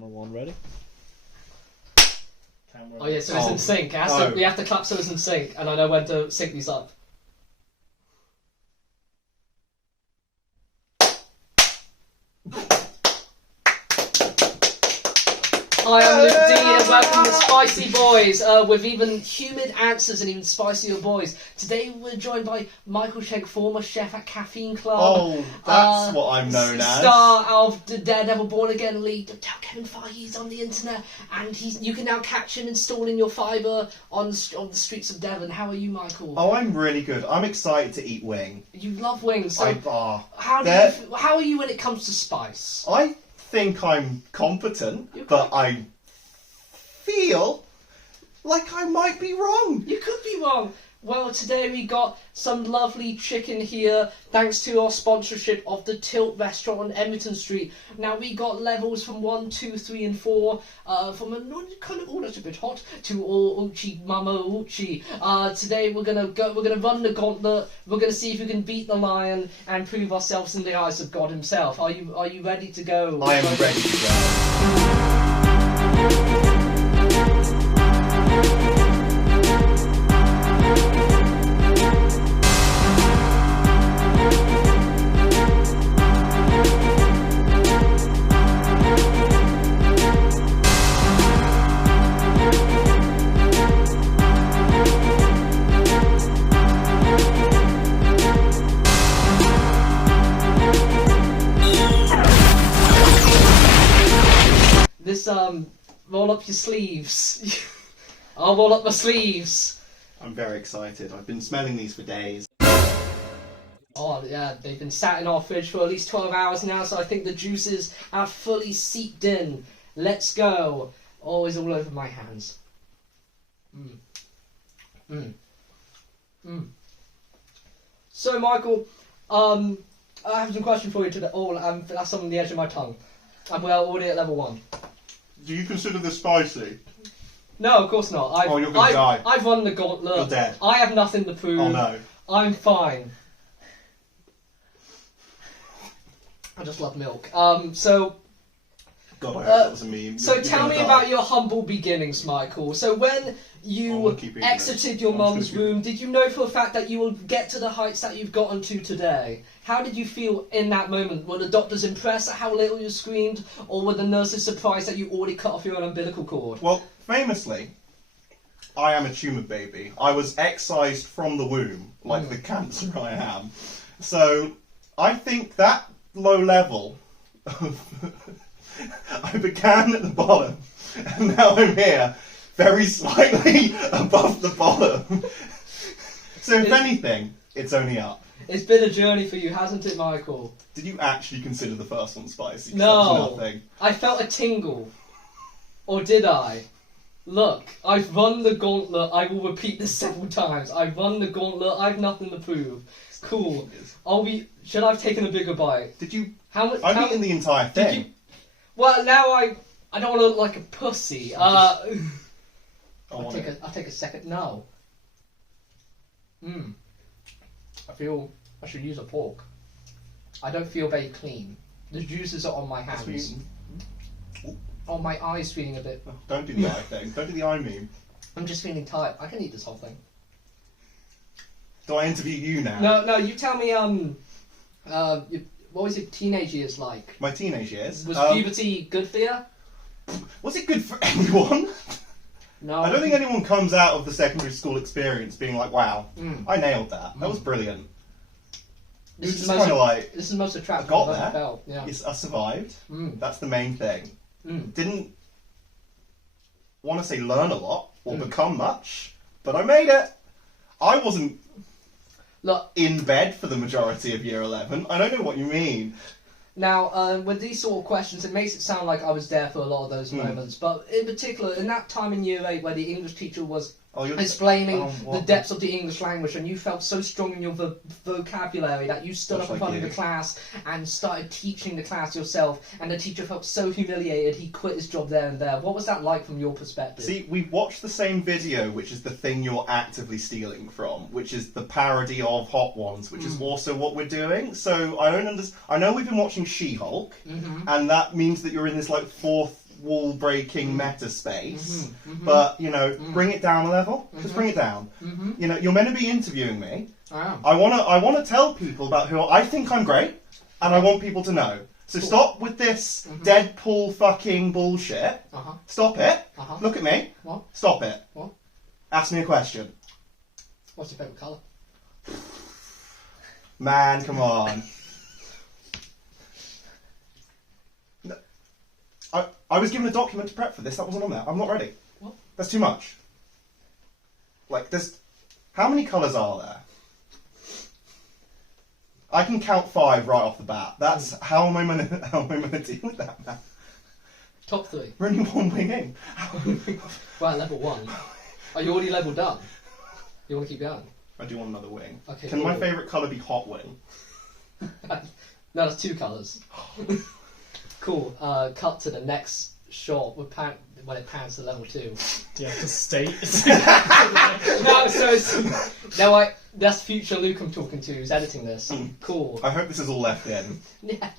Camera one, ready? Camera. Oh yeah, so it's in sync. We have to clap so it's in sync, and I know when to sync these up. Hi, I'm Luke D, and welcome to Spicy Boys, with even humid answers and even spicier boys. Today we're joined by Michael Schenk, former chef at Caffeine Club. Oh, that's what I'm known as. Star of the Daredevil Born Again League. Don't tell Kevin Feige he's on the internet, and you can now catch him installing your fibre on the streets of Devon. How are you, Michael? Oh, I'm really good. I'm excited to eat wing. You love wings. So how are you when it comes to spice? I think I'm competent, but I feel like I might be wrong. You could be wrong. Well, today we got some lovely chicken here, thanks to our sponsorship of the Tilt restaurant on Ebrington Street. Now we got levels from 1, 2, 3, and 4, from a kind of that's a bit hot to all uchi mama uchi. Today we're gonna run the gauntlet. We're gonna see if we can beat the lion and prove ourselves in the eyes of God Himself. Are you ready to go? I am ready to go. Roll up your sleeves. I'll roll up my sleeves. I'm very excited. I've been smelling these for days. Oh yeah, they've been sat in our fridge for at least 12 hours now, so I think the juices are fully seeped in. Let's go. Always all over my hands. So Michael, I have some questions for you today. That's on the edge of my tongue. And we're already at level 1. Do you consider this spicy? No, of course not. You're gonna die. I've run the gauntlet. You're dead. I have nothing to prove. Oh no. I'm fine. I just love milk. So... God, I hope that was a meme. So tell me about your humble beginnings, Michael. So when you exited your mum's womb, did you know for a fact that you would get to the heights that you've gotten to today? How did you feel in that moment? Were the doctors impressed at how little you screamed, or were the nurses surprised that you already cut off your own umbilical cord? Well, famously, I am a tumour baby. I was excised from the womb, like the cancer I am. So I think that low level of... I began at the bottom, and now I'm here, very slightly above the bottom. So if anything, it's only up. It's been a journey for you, hasn't it, Michael? Did you actually consider the first one spicy? No. Nothing. I felt a tingle. Or did I? Look, I've run the gauntlet. I will repeat this several times. I've run the gauntlet. I've nothing to prove. Cool. Should I have taken a bigger bite? Did you? I've eaten the entire thing. Well, now I don't want to look like a pussy. I'll take a second. No. I feel I should use a fork. I don't feel very clean. The juices are on my hands. Oh, my eye's feeling a bit... Don't do the eye thing. Don't do the eye meme. I'm just feeling tired. I can eat this whole thing. Do I interview you now? No, you tell me, what was your teenage years like? My teenage years? Was puberty good for you? Was it good for anyone? No. I don't think anyone comes out of the secondary school experience being like, wow, I nailed that. That was brilliant. This is the most attractive I've ever felt. Yeah. I survived. That's the main thing. Didn't want to say learn a lot or become much, but I made it. I wasn't in bed for the majority of year 11. I don't know what you mean. Now, with these sort of questions, it makes it sound like I was there for a lot of those moments, but in particular, in that time in year 8 where the English teacher was explaining the depths of the English language, and you felt so strong in your vocabulary that you stood up in front of the class and started teaching the class yourself, and the teacher felt so humiliated he quit his job there and there. What was that like from your perspective? See, we watched the same video, which is the thing you're actively stealing from, which is the parody of Hot Ones, which is also what we're doing. So I don't understand. I know we've been watching She-Hulk, and that means that you're in this like fourth wall-breaking meta space, but, you know, bring it down a level. Just bring it down. You know, you're meant to be interviewing me. I wanna tell people about who I think I'm great, and I want people to know. So stop with this Deadpool fucking bullshit. Stop it. Look at me. What? Stop it. What? Ask me a question. What's your favourite colour? Man, come on. No, I was given a document to prep for this. That wasn't on there. I'm not ready. What? That's too much. Like, there's... How many colours are there? I can count 5 right off the bat. That's... How am I gonna deal with that, man? Top 3. We're only one wing in. Well, level 1. Are you already level done? You want to keep going? I do want another wing. Okay, Can cool. my favourite colour be hot wing? No, that's 2 colours. Cool. Cut to the next shot when it pans to level 2. Do you have to state? No, that's future Luke I'm talking to who's editing this. Cool. I hope this is all left in. Yeah.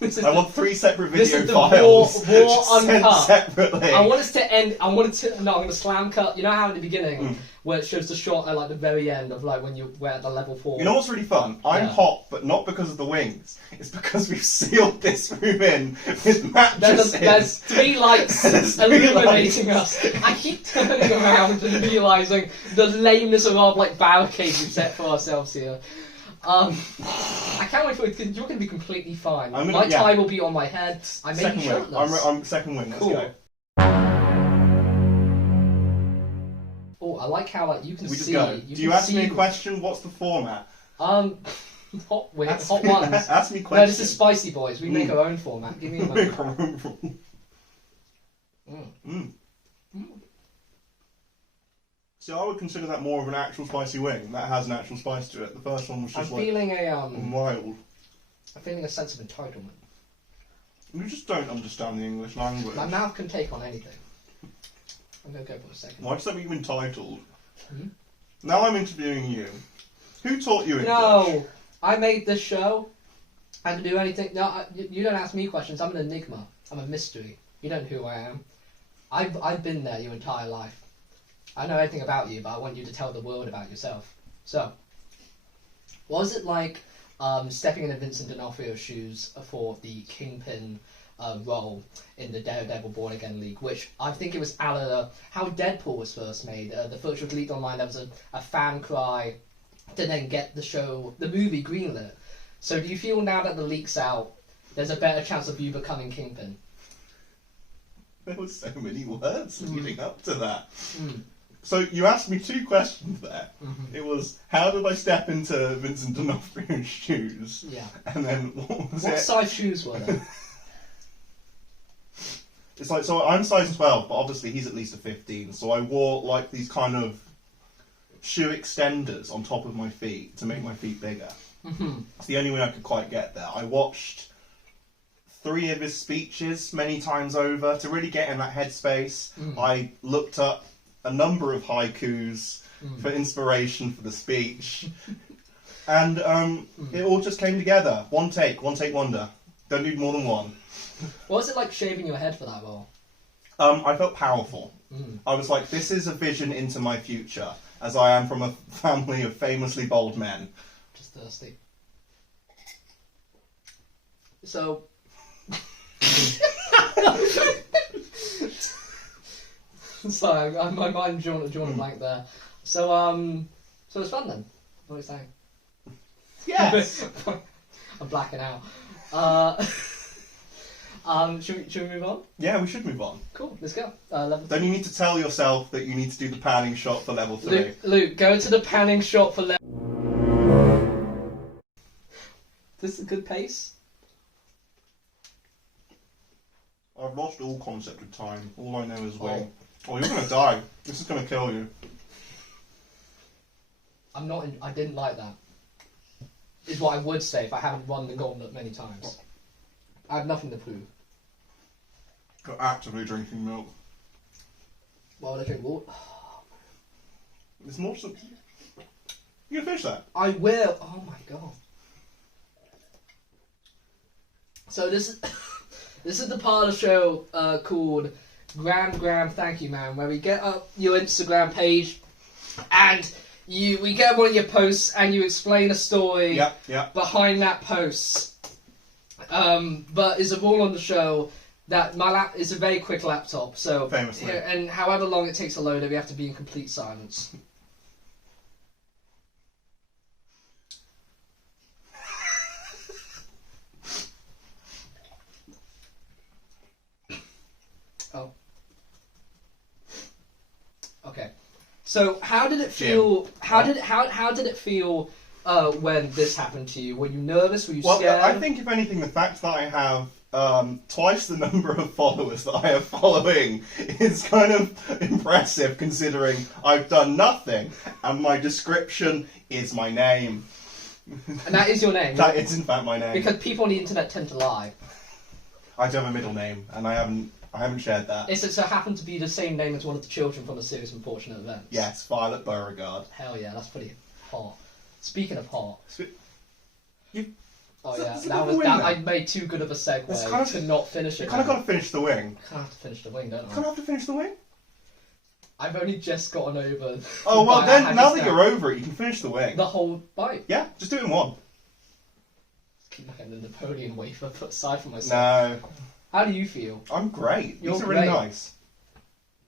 I want 3 separate This video is the files. raw just sent uncut. separately. I want us to end. I'm going to slam cut. You know how in the beginning where it shows the shot at like the very end of like when we're at the level 4. You know what's really fun? I'm hot, but not because of the wings. It's because we've sealed this room in with mattresses. There's 3 lights There's 3 illuminating lights. us. I keep turning around and realising the lameness of our like barricade we've set for ourselves here. I can't wait for it. You're going to be completely fine. My tie will be on my head. I may be shirtless. I'm second wing. Let's Cool. go. Oh, I like how like you can We just see. go. Do you ask me a see- question? What's the format? Hot Ask hot me- ones. Ask me No, questions. this is Spicy Boys. We make our own format. Give me a moment. See, I would consider that more of an actual spicy wing. That has an actual spice to it. The first one was I'm just like feeling wild. I'm feeling a sense of entitlement. You just don't understand the English language. My mouth can take on anything. I'm gonna go for a second. Why does that make you entitled? Now I'm interviewing you. Who taught you English? No, I made this show. I can do anything. No, you don't ask me questions. I'm an enigma. I'm a mystery. You don't know who I am. I've been there your entire life. I know everything about you, but I want you to tell the world about yourself. So, what was it like stepping into Vincent D'Onofrio's shoes for the Kingpin role in the Daredevil Born Again League, which I think it was how Deadpool was first made. The first was leaked online. There was a fan cry to then get the movie greenlit. So do you feel now that the leak's out, there's a better chance of you becoming Kingpin? There were so many words leading up to that. So you asked me 2 questions there. It was, how did I step into Vincent D'Onofrio's shoes? Yeah. And then what was it? What size shoes were they? It's like, so I'm size 12, but obviously he's at least a 15, so I wore like these kind of shoe extenders on top of my feet to make my feet bigger. It's the only way I could quite get there. I watched 3 of his speeches many times over to really get in that headspace. I looked up a number of haikus for inspiration for the speech. And it all just came together. One take wonder. Don't need more than one. What was it like shaving your head for that role? I felt powerful. I was like, this is a vision into my future, as I am from a family of famously bold men. Just thirsty. So... Sorry, my mind drawn a blank there. So it's fun then. What are you saying? Yes! I'm blacking out. Should we move on? Yeah, we should move on. Cool, let's go. Level Then 3. you need to tell yourself that you need to do the panning shot for level 3. Luke, go to the panning shot for level... This is a good pace? I've lost all concept of time. All I know is wing. Oh, you're gonna die. This is gonna kill you. I didn't like that. Is what I would say if I haven't run the gauntlet many times. I have nothing to prove. You're actively drinking milk. Why would I drink water? It's more so... You can finish that. I will. Oh my god. So this This is the part of the show called Gram Thank You Man, where we get up your Instagram page and we get one of your posts and you explain a story behind that post. But as a rule on the show, that my lap is a very quick laptop, so famously, and however long it takes to load it, we have to be in complete silence. Oh. Okay. So how did it feel? Jim. How did it feel when this happened to you? Were you nervous? Were you scared? Well, I think if anything, the fact that I have twice the number of followers that I have following is kind of impressive, considering I've done nothing and my description is my name. And that is your name. That is in fact my name. Because people on the internet tend to lie. I do have a middle name, and I haven't shared that. Is it so happen to be the same name as one of the children from a series of unfortunate events? Yes, Violet Beauregard. Hell yeah, that's pretty hot. Speaking of hot. You. Oh There's yeah, a that wing was that. there. I made too good of a segue to not finish it. You kind of got to finish the wing. I kind of have to finish the wing, don't I? You kind of have to finish the wing. I've only just gotten over. Oh well, the bite I then had now just that now. you're over it, you can finish the wing. The whole bite. Yeah, just do it in one. Keep my hand in the Napoleon wafer put aside for myself. No, How do you feel? I'm great. You're These are really great. nice.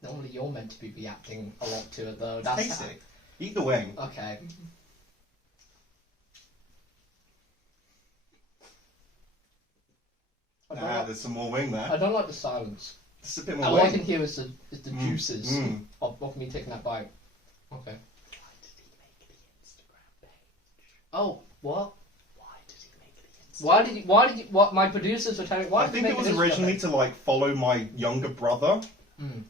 Normally you're meant to be reacting a lot to it though. It's That's tasty. Eat the wing. Okay. There's some more wing there. I don't like the silence. Just a bit more All wing. I can hear is the juices of me taking that bite. Okay. Why did he make the Instagram page? Oh, what? Why did he make the Instagram? Why did you, what, my producers were telling me, why I did you think make it was an Instagram originally page? to like follow my younger brother. Mm.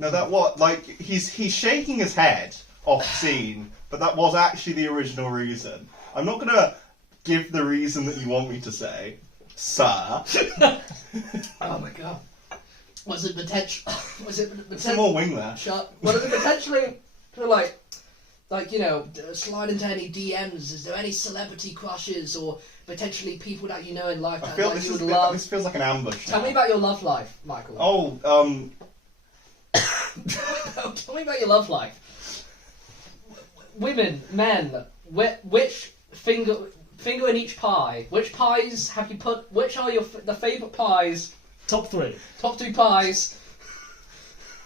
No, that what like he's shaking his head off scene, but that was actually the original reason. I'm not gonna give the reason that you want me to say, sir. Oh my god. Was it potential? Was it Some potential? more wing there. Shut. Was it potentially to like you know, slide into any DMs? Is there any celebrity crushes or potentially people that you know in life I that feel like, this you is would love? this feels like an ambush. Tell me now. about your love life, Michael. Oh, Tell me about your love life. Women, men, which finger in each pie? Which pies have you put? Which are the favourite pies? Top 3. Top 2 pies.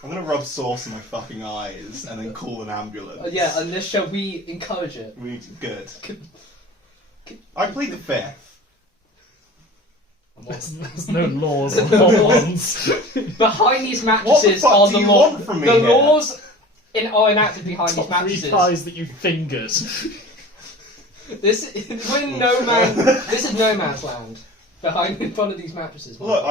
I'm gonna rub sauce in my fucking eyes and then call an ambulance. Yeah, and this show we encourage it. Good. I plead the fifth. There's no laws on hot ones. Behind these What the mattresses fuck are do the you law. want from me The here? laws are enacted behind these Top 3 mattresses. pies that you fingered. This is no man's land. Behind in front of these mattresses. Look,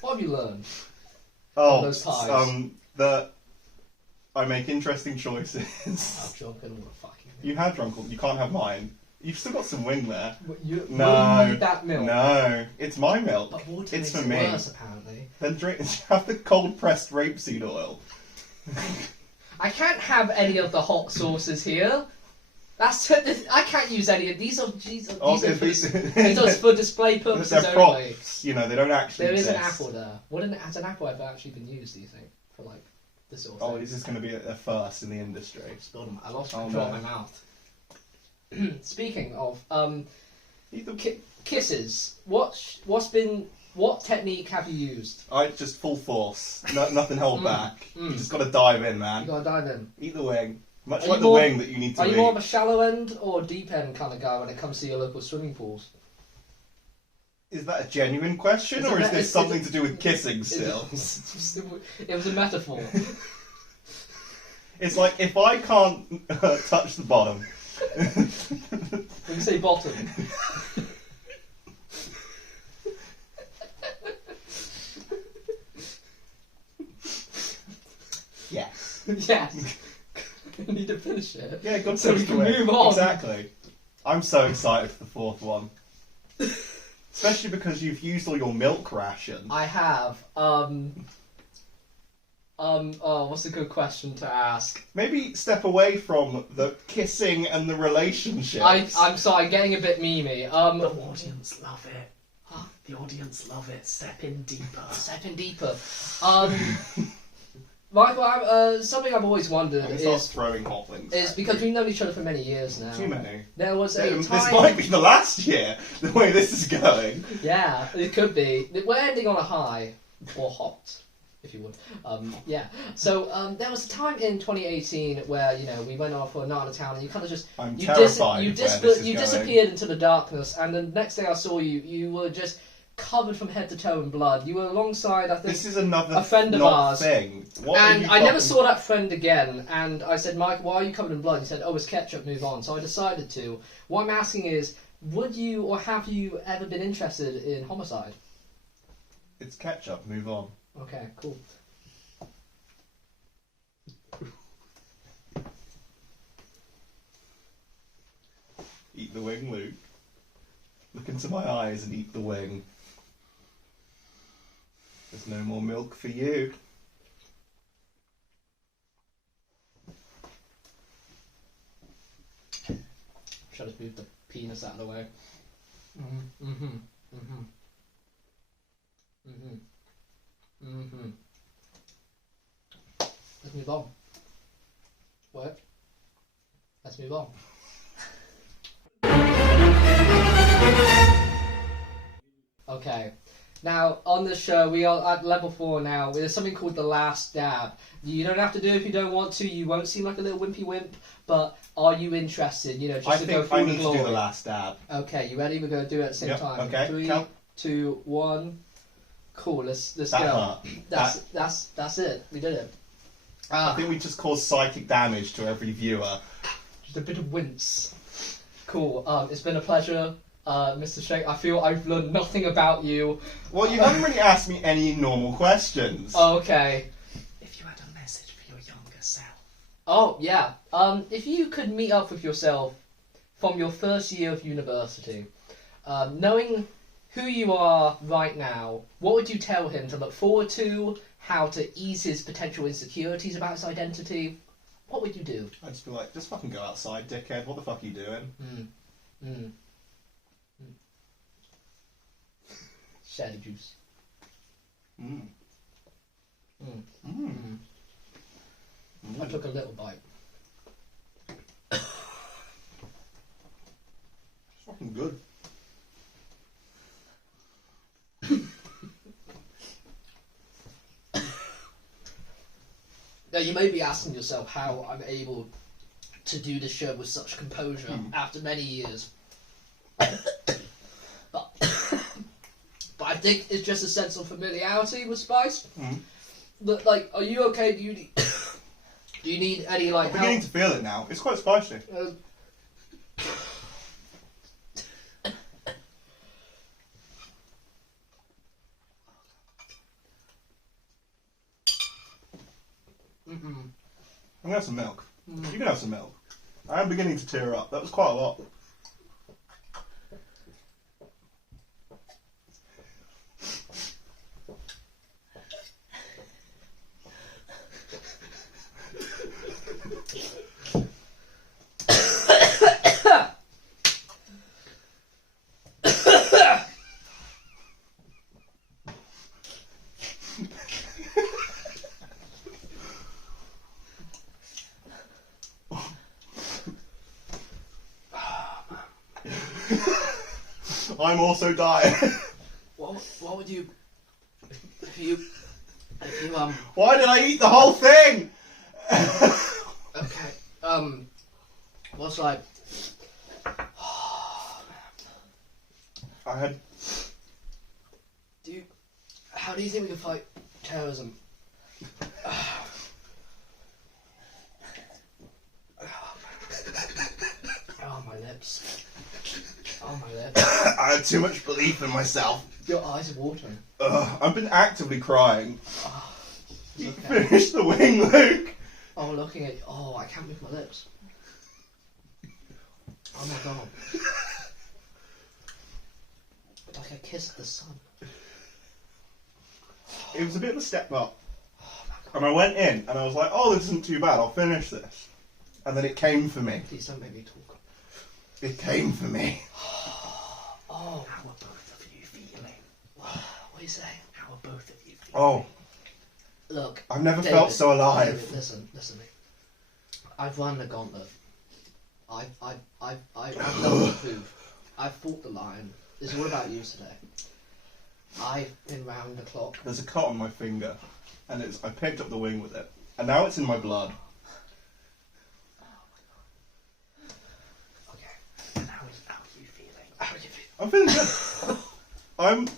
What have you learned? oh, those pies. that I make interesting choices. I've drunk and all the fucking. You have drunk. You can't have mine. You've still got some wing there. You No, need that milk. no, it's my milk. But water It's makes for it me. worse, apparently. Then drink. Have the cold pressed rapeseed oil. I can't have any of the hot sauces here. I can't use any of these. These are for display purposes They're only. props. You know, they don't actually. There is an exist. apple there. Has an apple ever actually been used? Do you think for like this sort of Oh, thing? is this going to be a first in the industry? I lost Oh, control no. of my mouth. Speaking of Either- kisses, what technique have you used? I just full force. Nothing held back. Mm. You just got to dive in, You man. gotta dive in. Eat the wing. Much Are like you the more- wing that you need to Are you eat. more of a shallow end or deep end kind of guy when it comes to your local swimming pools? Is that a genuine question, Is or it is me- this is something it- to do with kissing still? It was a metaphor. It's like, if I can't touch the bottom... When you say bottom. Yes. Yes. We need to finish it. Yeah, good So we finish can the wing. move on. Exactly. I'm so excited for the fourth one. Especially because you've used all your milk ration. I have. What's a good question to ask? Maybe step away from the kissing and the relationships. I'm sorry, I'm getting a bit memey. The audience love it. The audience love it. Step in deeper. Step in deeper. Michael, something I've always wondered is throwing hot things. Is because we've known each other for many years now. Too many. There was a time. This might be the last year. The way this is going. Yeah, it could be. We're ending on a high, or hot, if you would. Yeah. So there was a time in 2018 where we went off for a night out of town, and you kind of just you disappeared into the darkness, and the next day I saw you, you were just covered from head to toe in blood. You were alongside, I think, this is another a friend of ours. Thing. And I never saw that friend again. And I said, Mike, why are you covered in blood? He said, oh, it's ketchup, move on. So I decided to. What I'm asking is, would you or have you ever been interested in homicide? It's ketchup, move on. Okay, cool. Eat the wing, Luke. Look into my eyes and eat the wing. There's no more milk for you. Should I just move the penis out of the way? Let's move on. What? Let's move on. Okay. Now, on this show, we are at level 4 now. There's something called the last dab. You don't have to do it if you don't want to. You won't seem like a little wimpy wimp, but are you interested? Just I to think go through I the need glory. to do the last dab. Okay, you ready? We're going to do it at the same time. Okay. 3, 2, 1. Cool. Let's go. Hurt. That's it. We did it. I think we just caused psychic damage to every viewer. Just a bit of wince. Cool. It's been a pleasure. Mr. Schenk, I feel I've learned nothing about you. Well, you haven't really asked me any normal questions. Oh, okay. If you had a message for your younger self. Oh, yeah. If you could meet up with yourself from your first year of university, knowing who you are right now, what would you tell him to look forward to? How to ease his potential insecurities about his identity? What would you do? I'd just be like, just fucking go outside, dickhead. What the fuck are you doing? Share the juice. I took a little bite. It's fucking good. Now, you may be asking yourself how I'm able to do this show with such composure after many years. But I think it's just a sense of familiarity with spice. But, are you okay? Do you need any, I'm beginning to feel it now. It's quite spicy. I'm gonna have some milk. You can have some milk. I am beginning to tear up. That was quite a lot. I'm also dying. What would you... If you Why did I eat the whole thing? Okay. What's like... I had... How do you think we can fight terrorism? Oh, my lips. Oh, my lips. I had too much belief in myself. Your eyes are watering. I've been actively crying. Okay. Finish the wing, Luke. Oh, looking at... Oh, I can't move my lips. Oh, my God. Like a kiss of the sun. It was a bit of a step up. Oh, my And I went in and I was like, oh, this isn't too bad, I'll finish this. And then it came for me. Please don't make me talk. It came for me. Oh, How are both of you feeling? what are you saying? How are both of you feeling? Oh, Look, I've never David, felt so alive. David, listen to me. I've run the gauntlet. I've done the proof. I've fought the lion. It's all about you today. I've been round the clock. There's a cut on my finger, and I picked up the wing with it, and now it's in my blood. Okay. And how are you feeling? How are you feeling? I'm feeling good. I'm.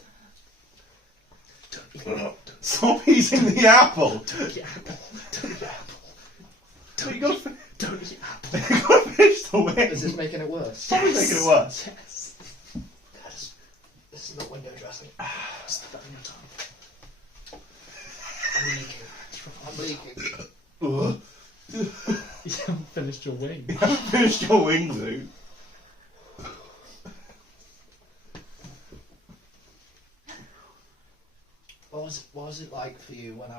Don't Stop eating the apple. eat the apple. Don't eat the apple. You gotta, Don't eat apple. you gotta finish the wing. Is this making it worse? Stop making it worse. Yes. This is not window dressing. Just put that in your tongue. I'm leaking. Ugh. You haven't finished your wing. You haven't finished your wing, Luke. What was it like for you when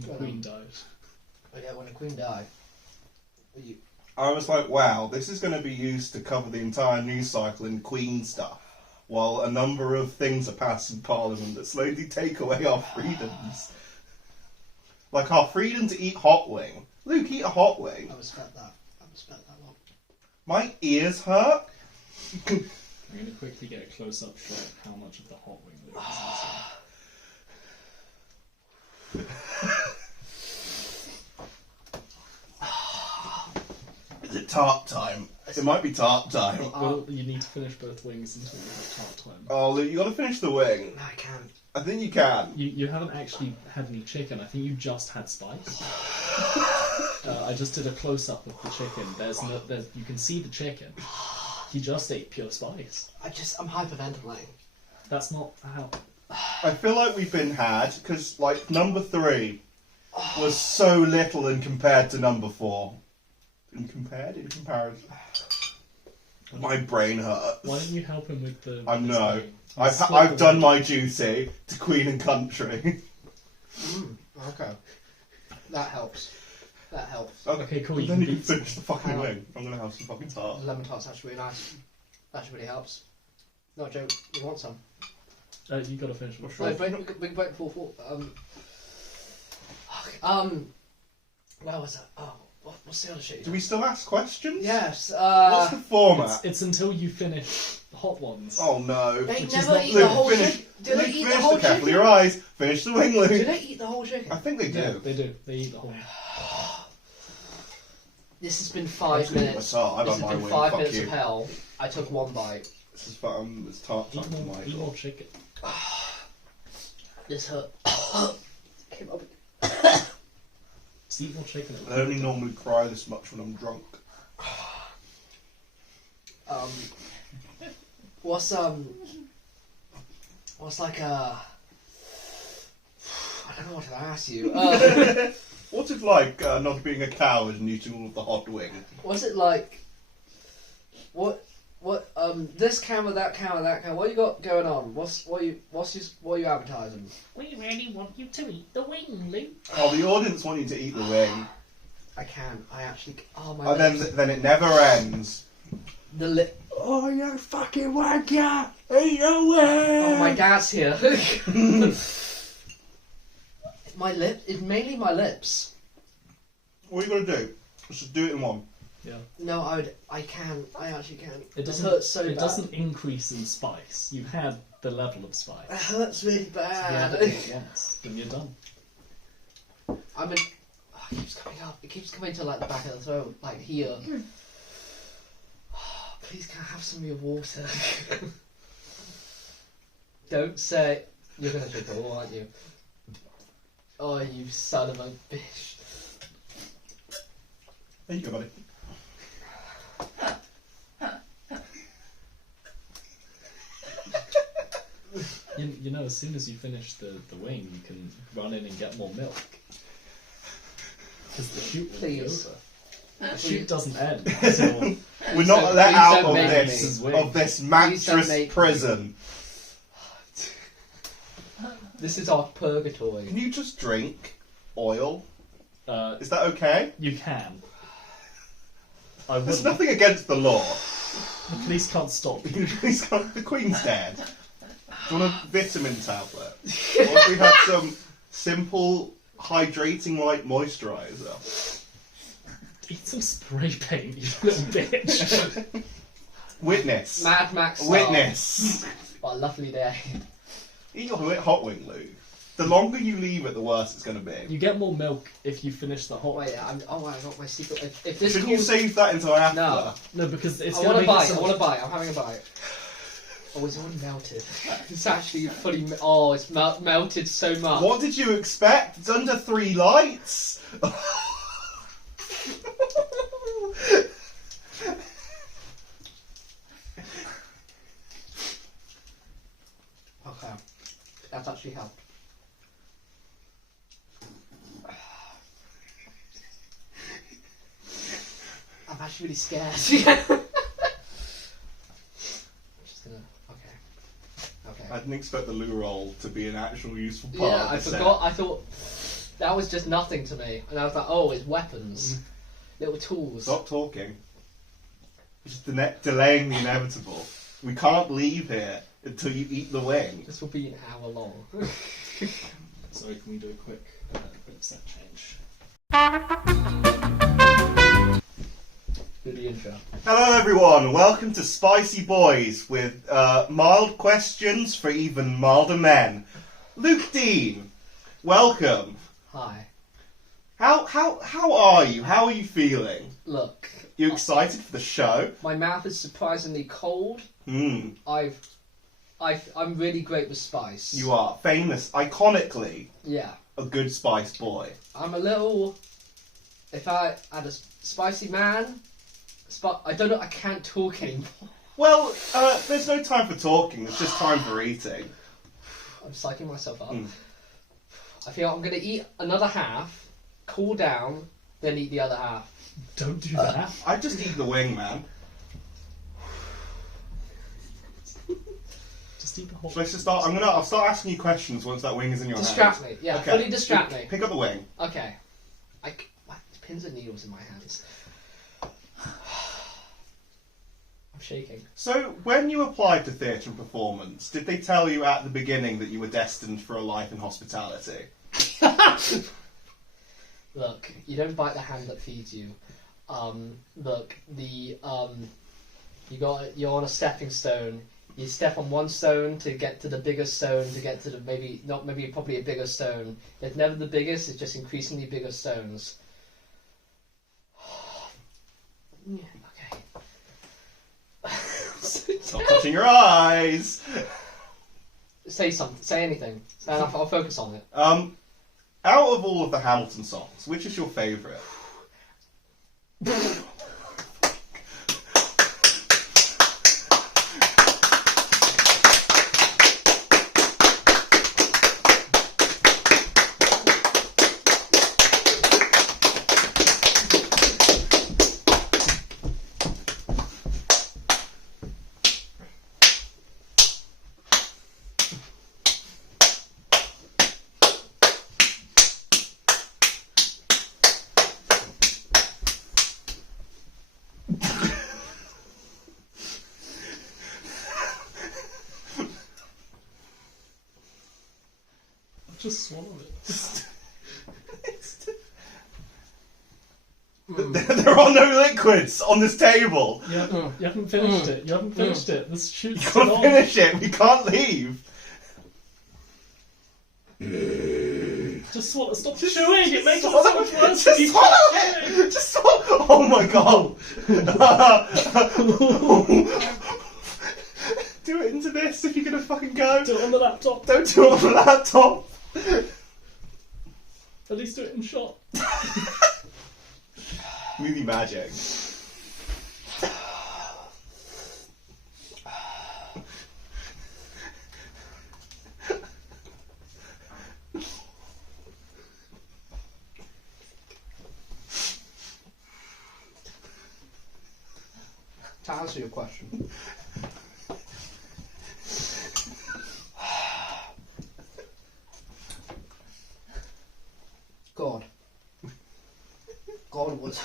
The queen died. when the queen died? Were you? I was like, wow, this is going to be used to cover the entire news cycle in Queen stuff, while a number of things are passed in Parliament that slowly take away our freedoms. Like our freedom to eat hot wing. Luke, eat a hot wing. I respect that. I respect that one. My ears hurt. I'm going to quickly get a close-up shot of how much of the hot wing there is inside. Is it tart time? It might be tart time. Well, you need to finish both wings until you have tart time. Oh, Luke, you got to finish the wing. No, I can't. I think you can. You haven't actually had any chicken. I think you just had spice. I just did a close-up of the chicken. You can see the chicken. He just ate pure spice. I'm hyperventilating. That's not how. I feel like we've been had, because, like, number 3 was so little in compared to number 4. In comparison. My brain hurts. Why didn't you help him with the? I with his know. wing? I've done my duty to Queen and Country. Okay. That helps. That helps. Okay, cool. You Then you can can beat finish the fucking Hang on. wing. I'm gonna have some fucking tart. Lemon tart's actually really nice. That actually really helps. No joke. You want some? You got to finish. Well, No, sure. we can wait for okay, where was that? Oh, what's the other shit? Do we still ask questions? Yes. What's the format? It's until you finish the hot ones. Oh no. They which is never not- eat the Luke, whole finish. chicken. Do they Luke, eat the finish whole the careful chicken? your eyes. Finish the wing, Do Luke. they eat the whole chicken? I think they do. Yeah, they do. They eat the whole. This has been I'm 5 gonna eat minutes. my tart. I've This had has my been wing. 5 Fuck minutes you. of hell. I took one bite. This is fun. It's tart time for my Eat more chicken. This hurt. Came up. Just eat more chicken. I only normally cry this much when I'm drunk. What's like I don't know what to ask you. What's it like not being a coward and eating all of the hot wing? What's it like? What this camera, that camera, that camera. What you got going on? What are you advertising? We really want you to eat the wing, Luke. Oh, the audience want you to eat the wing. I can. I actually. Oh my. And lips. then it never ends. The lip. Oh, you fucking wanker! Eat the wing! Oh, my dad's here. My lip. It's mainly my lips. What are you gonna do? Just do it in one. Yeah. No, I can. I actually can. It doesn't. hurts so it bad. doesn't increase in spice. You had the level of spice. It hurts really You bad. had it once, then you're done. I mean, oh, it keeps coming up. It keeps coming to like the back of the throat, like here. Oh, please, can I have some of your water? Don't say you're gonna drink it all, aren't you? Oh, you son of a bitch! There you go, buddy. You know, as soon as you finish the wing, you can run in and get more milk. Because the shoot will be Please. over. The shoot doesn't end until We're not don't- let please out don't of make this me. of this Please don't mattress make me. prison. This is our purgatory. Can you just drink oil? Uh, Is that okay? you can. I There's wouldn't. nothing against the law. The police can't stop you. The Queen's dead. Do you want a vitamin tablet? Or if we had some simple hydrating light moisturiser? Eat some spray paint, you little bitch. Witness. Mad Max style. Witness. What a lovely day. Eat your hot wing, Luke. The longer you leave it, the worse it's going to be. You get more milk if you finish the hot. Wait, I got my secret. If this Shouldn't you save that until after? No. No, because it's I going to want make a bite. it so I much- want a bite. I'm having a bite. Oh, it's already melted. It's actually fully. Oh, it's melted so much. What did you expect? It's under 3 lights. Okay, that's actually helped. I'm actually really scared. I'm just gonna. Okay. I didn't expect the loo roll to be an actual useful part Yeah, of I the forgot. I thought that was just nothing to me, and I was like, "Oh, it's weapons, little tools." Stop talking. Just delaying the inevitable. We can't leave here until you eat the wing. This will be an hour long. Sorry, can we do a quick bit of set change? Do the intro. Hello everyone, welcome to Spicy Boys with mild questions for even milder men. Luke Dean, welcome. Hi. How are you? How are you feeling? Look, You excited for the show? my mouth is surprisingly cold. Hmm. I'm really great with spice. You are famous, iconically, Yeah. a good spice boy. I'm a little. If I had a spicy man, I don't know. I can't talk anymore. Well, there's no time for talking, there's just time for eating. I'm psyching myself up. Mm. I feel I'm gonna eat another half, cool down, then eat the other half. Don't do that. I just eat the wing, man. Just eat the whole. So let's just start. I'll start asking you questions once that wing is in your Distract hand. me. Yeah, Okay. fully distract me. Pick up the wing. Okay. What? Pins and needles in my hands. I'm shaking. So, when you applied to theatre and performance, did they tell you at the beginning that you were destined for a life in hospitality? Look, you don't bite the hand that feeds you. Look, you're on a stepping stone. You step on one stone to get to the bigger stone, to get to the probably a bigger stone. It's never the biggest, it's just increasingly bigger stones. Okay. Stop touching your eyes! Say something, say anything, and I'll focus on it. Out of all of the Hamilton songs, which is your favourite? Just swallow it. There are no liquids on this table! You haven't finished it. You haven't finished it. This shoots You it can't on. finish it, we can't leave! Just swallow. Stop chewing. It makes it Swallow so much it. worse. Just You swallow keep chewing. it! Just swallow. Oh my god! Do it into this if you're gonna fucking go. Do it on the laptop. Don't do it on the laptop. At least do it in shot. Movie magic. To answer your question. was.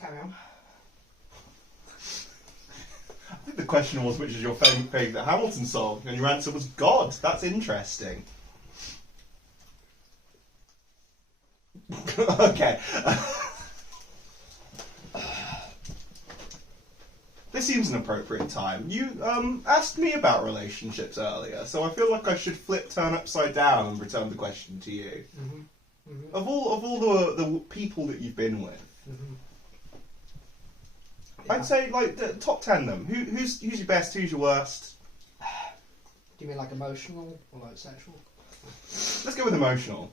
Carry on. I think the question was, which is your favourite Hamilton song? And your answer was God. That's interesting. Okay. This seems an appropriate time. You asked me about relationships earlier, so I feel like I should turn upside down and return the question to you. Mm-hmm. Mm-hmm. Of all the people that you've been with, Mm-hmm. I'd say like the top 10 them. Who's your best? Who's your worst? Do you mean like emotional or like sexual? Let's go with emotional.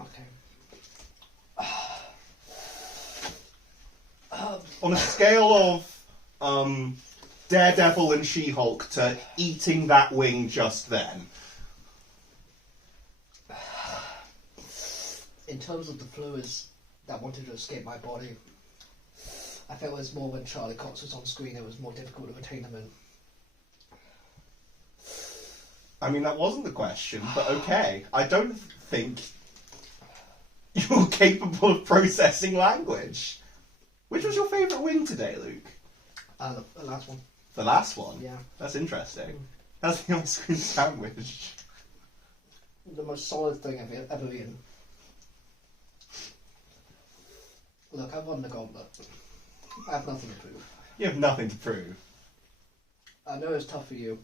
Okay. On a scale of Daredevil and She-Hulk to eating that wing just then. In terms of the fluids that wanted to escape my body, I felt it was more when Charlie Cox was on screen, it was more difficult to retain them in. I mean, that wasn't the question, but okay. I don't think you're capable of processing language. Which was your favourite wing today, Luke? The last one. The last one? Yeah. That's interesting. How's the on-screen sandwich? The most solid thing I've ever eaten. Look, I've won the gauntlet. I have nothing to prove. You have nothing to prove. I know it's tough for you,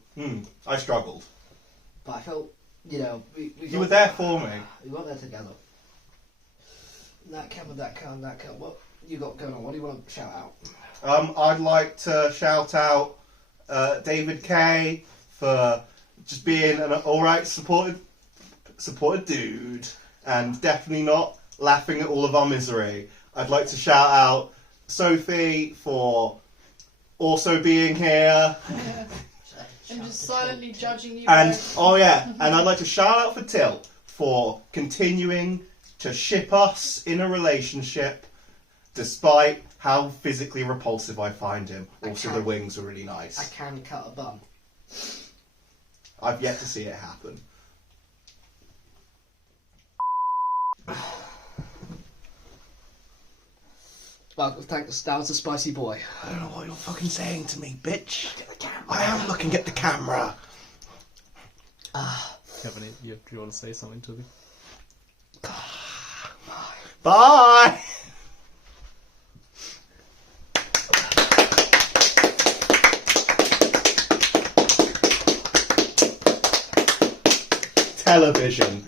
I struggled. but I felt, we You were there for me. We were there together. That camera, that car, that car. What you got going on? What do you want to shout out? I'd like to shout out David Kay for just being an alright supported dude and definitely not laughing at all of our misery. I'd like to shout out Sophie for also being here. I'm just silently judging you. And both. and I'd like to shout out for Tilt for continuing to ship us in a relationship despite how physically repulsive I find him. Also, the wings were really nice. I can cut a bum. I've yet to see it happen. Well, thanks. That was a spicy boy. I don't know what you're fucking saying to me, bitch. I am looking at the camera. Kevin, do you want to say something to me? Bye. Television.